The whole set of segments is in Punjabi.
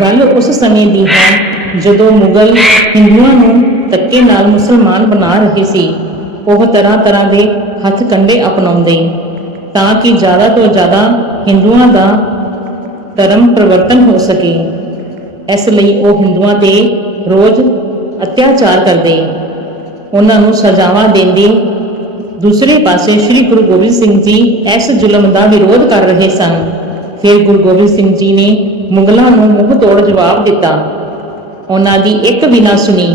ਗੱਲ ਉਸ ਸਮੇਂ ਦੀ ਹੈ ਜਦੋਂ ਮੁਗਲ ਹਿੰਦੂਆਂ ਨੂੰ ਧੱਕੇ ਨਾਲ ਮੁਸਲਮਾਨ ਬਣਾ ਰਹੇ ਸੀ। ਉਹ ਤਰ੍ਹਾਂ ਤਰ੍ਹਾਂ ਦੇ ਹੱਥ ਕੰਡੇ ਅਪਣਾਉਂਦੇ। ਤਾਂ ਕਿ ਜ਼ਿਆਦਾ ਤੋਂ ਜ਼ਿਆਦਾ ਹਿੰਦੂਆਂ ਦਾ ਧਰਮ ਪਰਿਵਰਤਨ ਹੋ ਸਕੇ। ਇਸ ਲਈ ਉਹ ਹਿੰਦੂਆਂ ਤੇ ਰੋਜ਼ ਅਤਿਆਚਾਰ ਕਰਦੇ। ਉਹਨਾਂ ਨੂੰ ਸਜ਼ਾਵਾਂ ਦਿੰਦੇ। ਦੂਸਰੇ ਪਾਸੇ ਸ੍ਰੀ ਗੁਰੂ ਗੋਬਿੰਦ ਸਿੰਘ ਜੀ ਇਸ ਜ਼ੁਲਮ ਦਾ ਵਿਰੋਧ ਕਰ ਰਹੇ ਸਨ। ਫਿਰ ਗੁਰੂ ਗੋਬਿੰਦ ਸਿੰਘ ਜੀ ਨੇ ਮੁਗਲਾਂ ਨੂੰ ਮੂੰਹ ਤੋੜ ਜਵਾਬ ਦਿੱਤਾ। ਉਹਨਾਂ ਦੀ ਇੱਕ ਵੀ ਨਾ ਸੁਣੀ।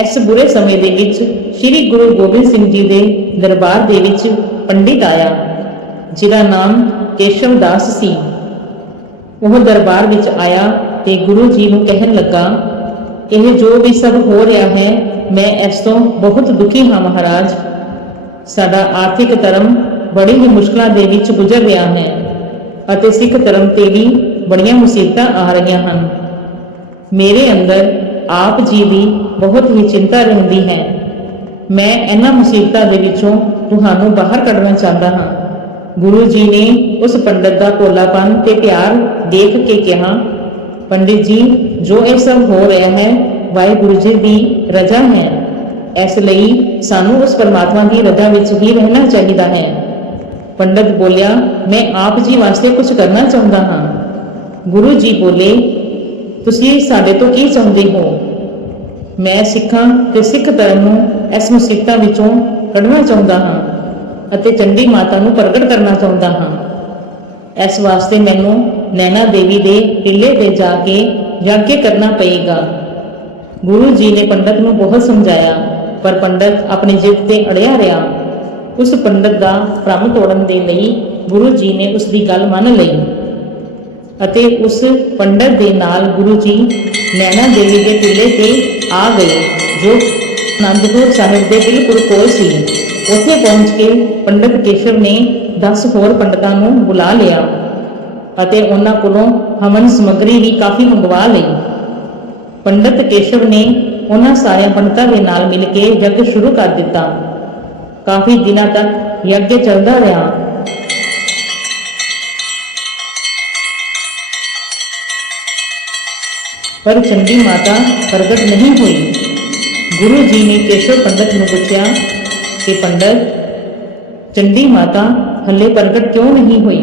ਇਸ ਬੁਰੇ ਸਮੇਂ ਦੇ ਵਿੱਚ ਸ੍ਰੀ ਗੁਰੂ ਗੋਬਿੰਦ ਸਿੰਘ ਜੀ ਦੇ ਦਰਬਾਰ ਦੇ ਵਿੱਚ ਪੰਡਿਤ ਆਇਆ, ਜਿਹਦਾ ਨਾਮ ਕੇਸ਼ਵ ਦਾਸ ਸੀ। ਉਹ ਦਰਬਾਰ ਵਿੱਚ ਆਇਆ ਤੇ ਗੁਰੂ ਜੀ ਨੂੰ ਕਹਿਣ ਲੱਗਾ, ਇਹ ਜੋ ਵੀ ਸਭ ਹੋ ਰਿਹਾ ਹੈ, ਮੈਂ ਇਸ ਤੋਂ ਬਹੁਤ ਦੁਖੀ ਹਾਂ ਮਹਾਰਾਜ। ਸਾਡਾ ਆਰਥਿਕ ਧਰਮ ਬੜੀ ਹੀ ਮੁਸ਼ਕਲਾਂ ਦੇ ਵਿੱਚ ਗੁਜ਼ਰ ਰਿਹਾ ਹੈ ਅਤੇ ਸਿੱਖ ਧਰਮ ਤੇ ਵੀ ਬੜੀਆਂ ਮੁਸੀਬਤਾਂ ਆ ਰਹੀਆਂ ਹਨ। ਮੇਰੇ ਅੰਦਰ ਆਪ ਜੀ ਦੀ ਬਹੁਤ ਹੀ ਚਿੰਤਾ ਰਹਿੰਦੀ ਹੈ। ਮੈਂ ਇਹਨਾਂ ਮੁਸੀਬਤਾਂ ਦੇ ਵਿੱਚੋਂ ਤੁਹਾਨੂੰ ਬਾਹਰ ਕੱਢਣਾ ਚਾਹੁੰਦਾ ਹਾਂ। ਗੁਰੂ ਜੀ ਨੇ ਉਸ ਪੰਡਤ ਦਾ ਭੋਲਾਪਨ ਤੇ ਪਿਆਰ ਦੇਖ ਕੇ ਕਿਹਾ, ਪੰਡਿਤ ਜੀ, ਜੋ ਇਹ ਸਭ ਹੋ ਰਿਹਾ ਹੈ, ਵਾਹਿਗੁਰੂ ਜੀ ਦੀ ਰਜ਼ਾ ਹੈ। ਇਸ ਲਈ ਸਾਨੂੰ ਉਸ ਪਰਮਾਤਮਾ ਦੀ ਰਜ਼ਾ ਵਿੱਚ ਹੀ ਰਹਿਣਾ ਚਾਹੀਦਾ ਹੈ। ਪੰਡਤ ਬੋਲਿਆ, ਮੈਂ ਆਪ ਜੀ ਵਾਸਤੇ ਕੁਝ ਕਰਨਾ ਚਾਹੁੰਦਾ ਹਾਂ। ਗੁਰੂ ਜੀ ਬੋਲੇ, ਤੁਸੀਂ ਸਾਡੇ ਤੋਂ ਕੀ ਚਾਹੁੰਦੇ ਹੋ? ਮੈਂ ਸਿੱਖਾਂ ਤੇ ਸਿੱਖ ਧਰਮ ਨੂੰ ਇਸ ਮੁਸੀਬਤਾਂ ਵਿੱਚੋਂ ਕੱਢਣਾ ਚਾਹੁੰਦਾ ਹਾਂ ਅਤੇ ਚੰਡੀ ਮਾਤਾ ਨੂੰ ਪ੍ਰਗਟ ਕਰਨਾ ਚਾਹੁੰਦਾ ਹਾਂ। ਇਸ ਵਾਸਤੇ ਮੈਨੂੰ ਨੈਣਾ ਦੇਵੀ ਦੇ ਟਿੱਲੇ ਤੇ ਜਾ ਕੇ ਯੱਗ ਕਰਨਾ ਪਏਗਾ। ਗੁਰੂ ਜੀ ਨੇ ਪੰਡਤ ਨੂੰ ਬਹੁਤ ਸਮਝਾਇਆ, ਪਰ ਪੰਡਤ ਆਪਣੀ ਜਿੱਦ ਤੇ ਅੜਿਆ ਰਿਹਾ। ਉਸ ਪੰਡਤ ਦਾ ਭ੍ਰਮ ਤੋੜਨ ਦੇ ਲਈ ਗੁਰੂ ਜੀ ਨੇ ਉਸ ਦੀ ਗੱਲ ਮੰਨ ਲਈ। ਅਤੇ ਉਸ ਪੰਡਤ ਦੇ ਨਾਲ ਗੁਰੂ ਜੀ ਨੈਣਾ ਦੇਵੀ ਦੇ ਟਿੱਲੇ ਤੇ ਆ ਗਏ, ਜੋ ਅਨੰਦਪੁਰ ਸਾਹਿਬ ਦੇ ਬਿਲਕੁਲ ਕੋਲ ਸੀ। ਉੱਥੇ ਪਹੁੰਚ ਕੇ ਪੰਡਤ ਕੇਸ਼ਵ ਨੇ 10 ਹੋਰ ਪੰਡਤਾਂ ਨੂੰ ਬੁਲਾ ਲਿਆ ਅਤੇ ਉਹਨਾਂ ਕੋਲੋਂ ਹਵਨ ਸਮੱਗਰੀ ਵੀ ਕਾਫੀ ਮੰਗਵਾ ਲਈ। ਪੰਡਤ ਕੇਸ਼ਵ ਨੇ ਉਹਨਾਂ ਸਾਰਿਆਂ ਪੰਡਤਾਂ ਦੇ ਨਾਲ ਮਿਲ ਕੇ ਯੱਗ ਸ਼ੁਰੂ ਕਰ ਦਿੱਤਾ। ਕਾਫੀ ਦਿਨਾਂ ਤੱਕ ਯੱਗ ਚੱਲਦਾ ਰਿਹਾ। ਪਰ ਚੰਡੀ ਮਾਤਾ ਪ੍ਰਗਟ ਨਹੀਂ ਹੋਈ ਗੁਰੂ ਜੀ ਨੇ ਕੇਸ਼ਵ ਪੰਡਤ ਨੂੰ ਪੁੱਛਿਆ ਕਿ ਪੰਡਤ ਚੰਡੀ ਮਾਤਾ ਹੱਲੇ ਪ੍ਰਗਟ ਕਿਉਂ ਨਹੀਂ ਹੋਈ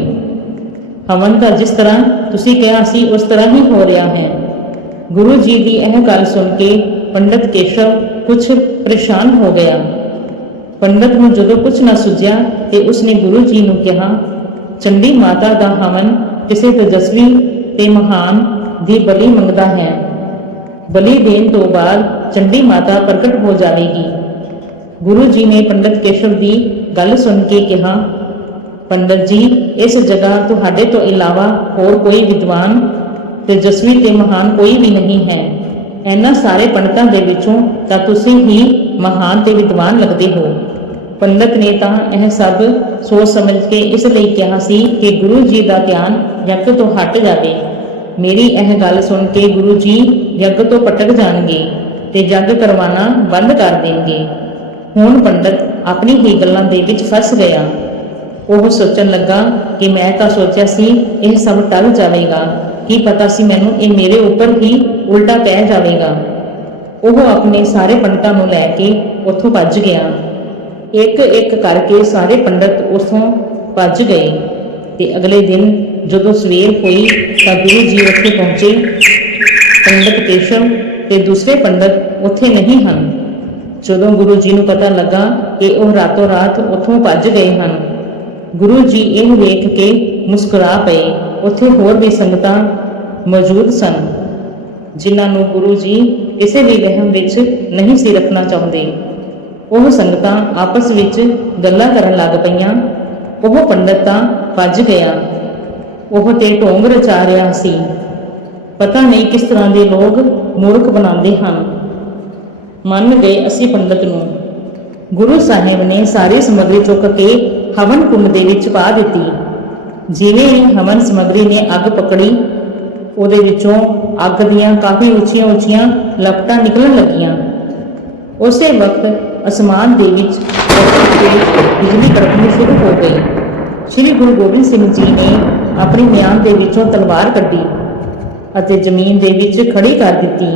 ਹਵਨ ਤਾਂ ਜਿਸ ਤਰ੍ਹਾਂ ਤੁਸੀਂ ਕਿਹਾ ਸੀ ਉਸ ਤਰ੍ਹਾਂ ਹੀ ਹੋ ਰਿਹਾ ਹੈ ਗੁਰੂ ਜੀ ਦੀ ਇਹ ਗੱਲ ਸੁਣ ਕੇ ਪੰਡਤ ਕੇਸ਼ਵ ਕੁਝ ਪਰੇਸ਼ਾਨ ਹੋ ਗਿਆ ਪੰਡਤ ਨੂੰ ਜਦੋਂ ਕੁਝ ਨਾ ਸੁਝਿਆ ਤੇ ਉਸਨੇ ਗੁਰੂ ਜੀ ਨੂੰ ਕਿਹਾ ਚੰਡੀ ਮਾਤਾ ਦਾ ਹਵਨ ਕਿਸੇ ਤੇਜਸਵੀ ਤੇ ਮਹਾਨ ਦੀ ਬਲੀ ਮੰਗਦਾ ਹੈ। ਬਲੀ ਦੇਣ ਤੋਂ ਬਾਅਦ ਚੰਡੀ ਮਾਤਾ ਪ੍ਰਗਟ ਹੋ ਜਾਵੇਗੀ। ਗੁਰੂ ਜੀ ਨੇ ਪੰਡਤ ਕੇਸ਼ਵ ਦੀ ਗੱਲ ਸੁਣ ਕੇ ਕਿਹਾ, ਪੰਡਤ ਜੀ, ਇਸ ਜਗ੍ਹਾ ਤੁਹਾਡੇ ਤੋਂ ਇਲਾਵਾ ਹੋਰ ਕੋਈ ਵਿਦਵਾਨ ਤੇਜਸਵੀ ਤੇ ਮਹਾਨ ਕੋਈ ਵੀ ਨਹੀਂ ਹੈ। ਇਹਨਾਂ ਸਾਰੇ ਪੰਡਤਾਂ ਦੇ ਵਿੱਚੋਂ ਤਾਂ ਤੁਸੀਂ ਹੀ ਮਹਾਨ ਤੇ ਵਿਦਵਾਨ ਲੱਗਦੇ ਹੋ। ਪੰਡਤ ਨੇ ਤਾਂ ਇਹ ਸਭ ਸੋਚ ਸਮਝ ਕੇ ਇਸ ਲਈ ਕਿਹਾ ਸੀ ਕਿ ਗੁਰੂ ਜੀ ਦਾ ਗਿਆਨ ਯੱਗ ਤੋਂ ਹਟ ਜਾਵੇ। ਮੇਰੀ ਇਹ ਗੱਲ ਸੁਣ ਕੇ ਗੁਰੂ ਜੀ ਜੱਗ ਤੋਂ ਪਟਕ ਜਾਣਗੇ ਤੇ ਜੱਗ ਕਰਵਾਉਣਾ ਬੰਦ ਕਰ ਦੇਣਗੇ। ਹੁਣ ਪੰਡਤ ਆਪਣੀ ਹੀ ਗੱਲਾਂ ਦੇ ਵਿੱਚ ਫਸ ਗਿਆ। ਉਹ ਸੋਚਣ ਲੱਗਾ ਕਿ ਮੈਂ ਤਾਂ ਸੋਚਿਆ ਸੀ ਇਹ ਸਭ ਟਲ ਜਾਵੇਗਾ। ਕੀ ਪਤਾ ਸੀ ਮੈਨੂੰ ਇਹ ਮੇਰੇ ਉੱਪਰ ਹੀ ਉਲਟਾ ਪੈ ਜਾਵੇਗਾ। ਉਹ ਆਪਣੇ ਸਾਰੇ ਪੰਡਤਾਂ ਨੂੰ ਲੈ ਕੇ ਉੱਥੋਂ ਭੱਜ ਗਿਆ। ਇੱਕ ਇੱਕ ਕਰਕੇ ਸਾਰੇ ਪੰਡਤ ਉਥੋਂ ਭੱਜ ਗਏ ਤੇ ਅਗਲੇ ਦਿਨ ਜਦੋਂ ਸਵੇਰ ਹੋਈ ਤਾਂ ਗੁਰੂ ਜੀ ਉੱਥੇ ਪਹੁੰਚੇ। ਪੰਡਤ ਕੇਸ਼ਵ ਤੇ ਦੂਸਰੇ ਪੰਡਤ ਉੱਥੇ ਨਹੀਂ ਹਨ। ਜਦੋਂ ਗੁਰੂ ਜੀ ਨੂੰ ਪਤਾ ਲੱਗਾ ਕਿ ਉਹ ਰਾਤੋਂ ਰਾਤ ਉੱਥੋਂ ਭੱਜ ਗਏ ਹਨ, ਗੁਰੂ ਜੀ ਇਹ ਵੇਖ ਕੇ ਮੁਸਕਰਾ ਪਏ। ਉੱਥੇ ਹੋਰ ਵੀ ਸੰਗਤਾਂ ਮੌਜੂਦ ਸਨ, ਜਿਨ੍ਹਾਂ ਨੂੰ ਗੁਰੂ ਜੀ ਕਿਸੇ ਵੀ ਵਹਿਮ ਵਿੱਚ ਨਹੀਂ ਸੀ ਰੱਖਣਾ ਚਾਹੁੰਦੇ। ਉਹ ਸੰਗਤਾਂ ਆਪਸ ਵਿੱਚ ਗੱਲਾਂ ਕਰਨ ਲੱਗ ਪਈਆਂ। ਉਹ ਪੰਡਤ ਤਾਂ ਭੱਜ ਗਿਆ। ਉਹ ਤੇ ਢੋਂਗ ਰਚਾ ਰਿਹਾ ਸੀ। ਪਤਾ ਨਹੀਂ ਕਿਸ ਤਰ੍ਹਾਂ ਦੇ ਲੋਕ ਮੂਰਖ ਬਣਾਉਂਦੇ ਹਨ। ਮੰਨ ਗਏ ਅਸੀਂ ਪੰਡਤ ਨੂੰ। ਗੁਰੂ ਸਾਹਿਬ ਨੇ ਸਾਰੀ ਸਮੱਗਰੀ ਚੁੱਕ ਕੇ ਹਵਨ ਕੁੰਡ ਦੇ ਵਿੱਚ ਪਾ ਦਿੱਤੀ। ਜਿਵੇਂ ਹੀ ਹਵਨ ਸਮੱਗਰੀ ਨੇ ਅੱਗ ਪਕੜੀ, ਉਹਦੇ ਵਿੱਚੋਂ ਅੱਗ ਦੀਆਂ ਕਾਫੀ ਉੱਚੀਆਂ ਉੱਚੀਆਂ ਲਪਟਾਂ ਨਿਕਲਣ ਲੱਗੀਆਂ। ਉਸੇ ਵਕਤ ਅਸਮਾਨ ਦੇ ਵਿੱਚ ਬਿਜਲੀ ਕੜਕਣੀ ਸ਼ੁਰੂ ਹੋ ਗਈ। ਸ੍ਰੀ ਗੁਰੂ ਗੋਬਿੰਦ ਸਿੰਘ ਜੀ ਨੇ ਆਪਣੀ ਮਿਆਨ ਦੇ ਵਿੱਚੋਂ ਤਲਵਾਰ ਕੱਢੀ ਅਤੇ ਜ਼ਮੀਨ ਦੇ ਵਿੱਚ ਖੜੀ ਕਰ ਦਿੱਤੀ।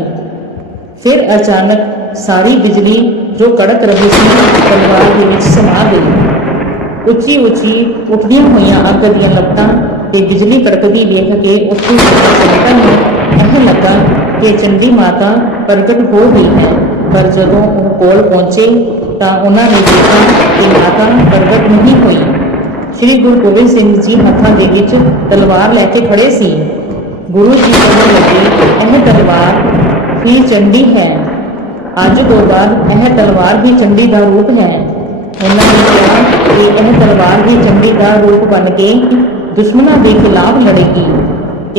ਫਿਰ ਅਚਾਨਕ ਸਾਰੀ ਬਿਜਲੀ ਜੋ ਕੜਕ ਰਹੀ ਸੀ, ਤਲਵਾਰ ਦੇ ਵਿੱਚ ਸਮਾ ਗਈ। ਉੱਚੀ ਉੱਚੀ ਉੱਠਦੀਆਂ ਹੋਈਆਂ ਅੱਗ ਦੀਆਂ ਲਪਟਾਂ ਤੇ ਬਿਜਲੀ ਕੜਕਦੀ ਵੇਖ ਕੇ ਉੱਥੇ ਸੰਤਾਂ ਨੂੰ ਇਹ ਲੱਗਾ ਕਿ ਚੰਡੀ ਮਾਤਾ ਪ੍ਰਗਟ ਹੋ ਗਈ ਹੈ, ਪਰ ਜਦੋਂ ਉਹ ਕੋਲ ਪਹੁੰਚੇ ਤਾਂ ਉਹਨਾਂ ਨੇ ਦੇਖਿਆ ਕਿ ਮਾਤਾ ਪ੍ਰਗਟ ਨਹੀਂ ਹੋਈ। ਸ੍ਰੀ ਗੁਰੂ ਗੋਬਿੰਦ ਸਿੰਘ ਜੀ ਹੱਥਾਂ ਦੇ ਵਿੱਚ ਤਲਵਾਰ ਲੈ ਕੇ ਖੜੇ ਸੀ। ਗੁਰੂ ਜੀ ਕਹਿਣ ਲੱਗੇ, ਇਹ ਤਲਵਾਰ ਹੀ ਚੰਡੀ ਹੈ। ਅੱਜ ਤੋਂ ਬਾਅਦ ਇਹ ਤਲਵਾਰ ਵੀ ਚੰਡੀ ਦਾ ਰੂਪ ਹੈ। ਉਹਨਾਂ ਨੇ ਕਿਹਾ ਕਿ ਇਹ ਤਲਵਾਰ ਵੀ ਚੰਡੀ ਦਾ ਰੂਪ ਬਣ ਕੇ ਦੁਸ਼ਮਣਾਂ ਦੇ ਖਿਲਾਫ ਲੜੇਗੀ।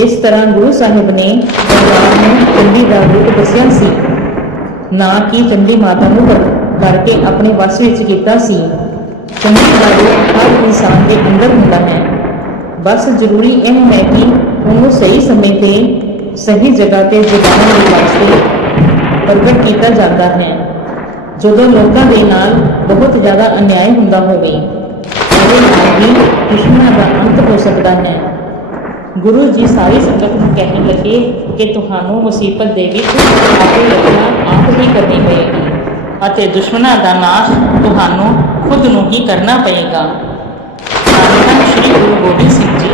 ਇਸ ਤਰ੍ਹਾਂ ਗੁਰੂ ਸਾਹਿਬ ਨੇ ਤਲਵਾਰ ਨੂੰ ਚੰਡੀ ਦਾ ਰੂਪ ਦੱਸਿਆ ਸੀ। ਨਾ ਕਿ ਚੰਡੀ ਮਾਤਾ ਨੂੰ ਕਰਕੇ ਆਪਣੇ ਵਸ ਵਿੱਚ ਕੀਤਾ ਸੀ। ਚੰਡੀ ਦਾ ਹਰ ਇਨਸਾਨ ਦੇ ਅੰਦਰ ਹੁੰਦਾ ਹੈ। ਬਸ ਜ਼ਰੂਰੀ ਇਹ ਹੈ ਕਿ ਉਹਨੂੰ ਸਹੀ ਸਮੇਂ ਤੇ, ਸਹੀ ਜਗ੍ਹਾ ਤੇ ਜਗਾਉਣ ਦੇ ਵਾਸਤੇ ਪ੍ਰਗਟ ਕੀਤਾ ਜਾਂਦਾ ਹੈ। ਜਦੋਂ ਲੋਕਾਂ ਦੇ ਨਾਲ ਬਹੁਤ ਜ਼ਿਆਦਾ ਅਨਿਆਏ ਹੁੰਦਾ ਹੋਵੇ, ਉਹਦੇ ਨਾਲ ਵੀ ਦੁਸ਼ਮਣਾਂ ਦਾ ਅੰਤ ਹੋ ਸਕਦਾ ਹੈ। ਗੁਰੂ ਜੀ ਸਾਰੀ ਸੰਗਤ ਨੂੰ ਕਹਿਣ ਲੱਗੇ ਕਿ ਤੁਹਾਨੂੰ ਮੁਸੀਬਤ ਦੇ ਵਿੱਚ ਆਪੇ ਰੱਖਣਾ ਆਪ ਹੀ ਕਰਨੀ ਪਏਗੀ ਅਤੇ ਦੁਸ਼ਮਣਾਂ ਦਾ ਨਾਸ਼ ਤੁਹਾਨੂੰ ਖੁਦ ਨੂੰ ਕੀ ਕਰਨਾ ਪਏਗਾ। ਧੰਨ ਸ਼੍ਰੀ ਗੁਰੂ ਗੋਬਿੰਦ ਸਿੰਘ ਜੀ।